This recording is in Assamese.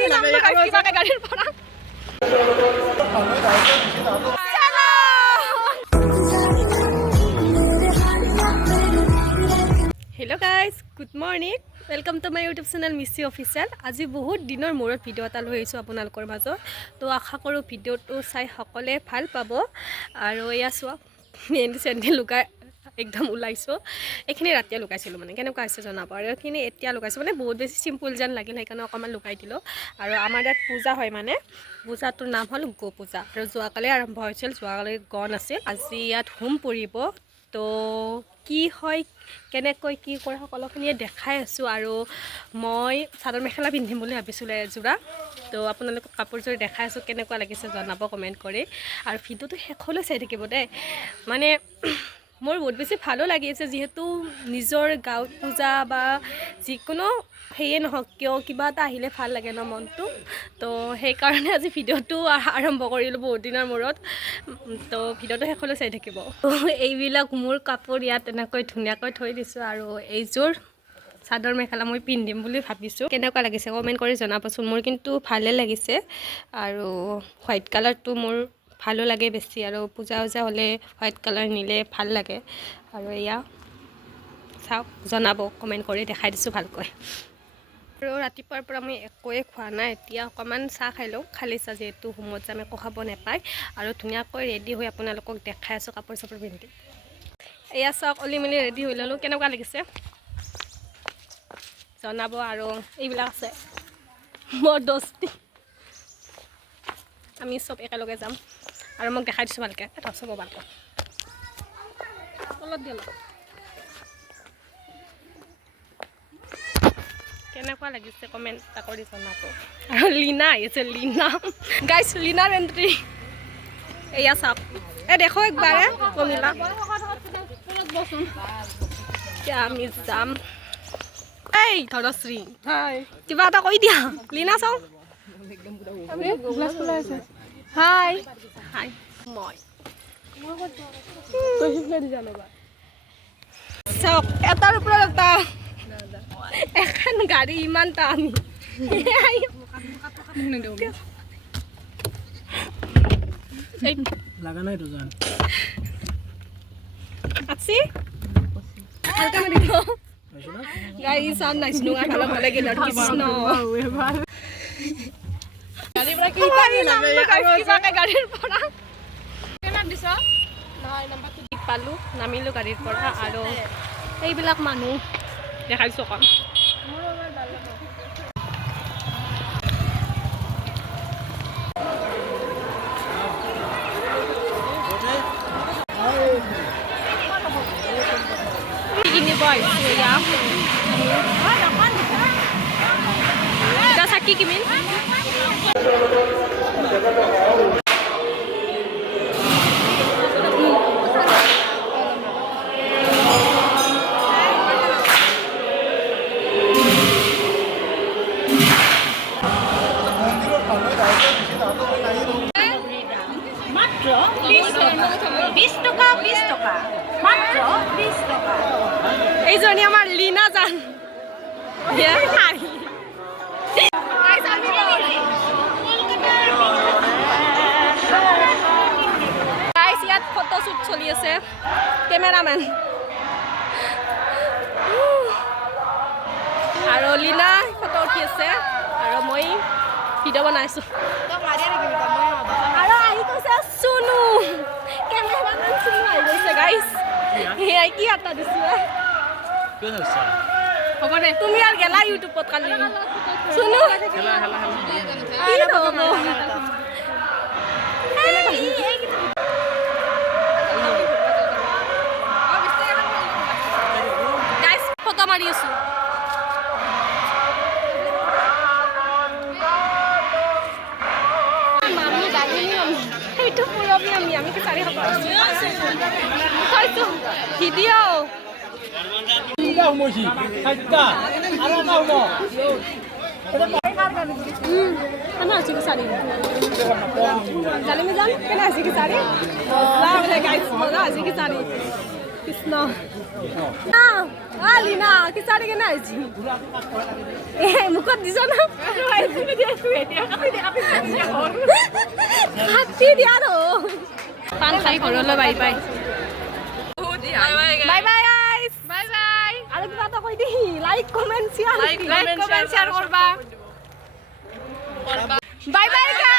পানী নামলো গাইছ কিবাকে গাড়ীৰ পৰা hello' guys good morning welcome to my YouTube channel মিছি অফিচিয়েল আজি বহুত দিনৰ মূৰত ভিডিঅ' এটা লৈ আহিছোঁ আপোনালোকৰ মাজত তো আশা কৰোঁ ভিডিঅ'টো চাই সকলোৱে ভাল পাব আৰু এয়া চোৱা মেহেন্দি চেহেন্দি লুকাই একদম ওলাইছোঁ এইখিনি ৰাতিয়ে লুকাইছিলোঁ মানে কেনেকুৱা হৈছে জনাব আৰু এইখিনি এতিয়া লুকাইছোঁ মানে বহুত বেছি চিম্পুল যেন লাগিল সেইকাৰণে অকণমান লুকাই দিলোঁ আৰু আমাৰ ইয়াত পূজা হয় মানে পূজাটোৰ নাম হ'ল গো পূজা আৰু যোৱাকালি আৰম্ভ হৈছিল যোৱাকালি গণ আছিল আজি ইয়াত হোম পৰিব তো কি হয় কেনেকৈ কি কৰে সকলোখিনিয়ে দেখাই আছোঁ আৰু মই চাদৰ মেখেলা পিন্ধিম বুলি ভাবিছিলোঁ এযোৰা তো আপোনালোকক কাপোৰযোৰ দেখাই আছোঁ কেনেকুৱা লাগিছে জনাব কমেণ্ট কৰি আৰু ভিডিঅ'টো শেষলৈ চাই থাকিব দেই মানে মোৰ বহুত বেছি ভালো লাগিছে যিহেতু নিজৰ গাঁৱত পূজা বা যিকোনো সেয়ে নহওক কিয় কিবা এটা আহিলে ভাল লাগে ন মনটো তো সেইকাৰণে আজি ভিডিঅ'টো আৰম্ভ কৰিলোঁ বহুত দিনৰ মূৰত তো ভিডিঅ'টো শেষলৈ চাই থাকিব তো এইবিলাক মোৰ কাপোৰ ইয়াত এনেকৈ ধুনীয়াকৈ থৈ দিছোঁ আৰু এইযোৰ চাদৰ মেখেলা মই পিন্ধিম বুলি ভাবিছোঁ কেনেকুৱা লাগিছে কমেণ্ট কৰি জনাবচোন মোৰ কিন্তু ভালে লাগিছে আৰু হোৱাইট কালাৰটো মোৰ ভালো লাগে বেছি আৰু পূজা উজা হ'লে হোৱাইট কালাৰ নিলে ভাল লাগে আৰু এয়া চাওক জনাব কমেণ্ট কৰি দেখাই দিছোঁ ভালকৈ আৰু ৰাতিপুৱাৰ পৰা মই একোৱে খোৱা নাই এতিয়া অকণমান চাহ খাই লওঁ খালি চাহ যিহেতু হোমত যাম একো খাব নাপায় আৰু ধুনীয়াকৈ ৰেডি হৈ আপোনালোকক দেখাই আছোঁ কাপোৰ চাপোৰ পিন্ধি এয়া চাওক অলি মেলি ৰেডি হৈ ল'লোঁ কেনেকুৱা লাগিছে জনাব আৰু এইবিলাক আছে মোৰ দস্তি আমি চব একেলগে যাম আৰু মোক দেখাই দিছোঁ ভালকৈ এটা চব বাটত তলত দিলোঁ কেনেকুৱা লাগিছে কমেণ্ট এটা কৰি জনাব আৰু লীনা আহিছে লীনা গাইছ লীনাৰ এণ্ট্ৰি এয়া চাওক দেখো একবাৰে কমিলা এতিয়া আমি যাম এই ধৰশ্ৰী কিবা এটা কৈ দিয়া লীনা চাওক হাই হাই মই চাওক এটাৰ ওপৰত এটা এখন গাড়ী ইমান টানি লাগা নাই তো জান আছে হালকা মানে দিও গাড়ী সাউন্ড নাইস নুগা ভালো ভালো গেল কৃষ্ণ গাড়ী পৰা কি পানি লাগে আৰু কিবাকে গাড়ীৰ পৰা কেনে দিছ নাই নাম্বাৰটো দি পালো নামিলো গাড়ীৰ পৰা আৰু এইবিলাক মানুহ দেখাইছো কম ini boy ya kita sakit kimin এইজনী আমাৰ লীনা জান ইয়াত ফটোশ্বুট চলি আছে কেমেৰামেন আৰু লীনা ফটো উঠি আছে আৰু মই ভিডিঅ' বনাইছোঁ আৰু আহি গৈছে চুনু কেমেৰামেন চুনু আহি গৈছে গাইছ সেয়াই কি আটা দিছিলে হ'ব দে তুমি আৰু গেলা ইউটিউবত কালি চুনু কি নহ'ব গাইছ ফটো মাৰি আছোঁ সেইটো পুৰবি আমি কি চাৰি খাব ভিডিঅ' কেনে আছে কি চাৰি জানি যাম কেনে আছে কি চাৰি মজা আছে কি চাৰি কৃষ্ণ লিনা কিচাৰি কেনে আহিছি মুখত দিছ না হাতী দিয়া ন পান খাই ঘৰলৈ বাই বাই বাই বাই গাইছ বাই বাই আৰু কিবা এটা কৈ দি লাইক কমেন্ট শ্বেয়াৰ কৰবা বাই বাই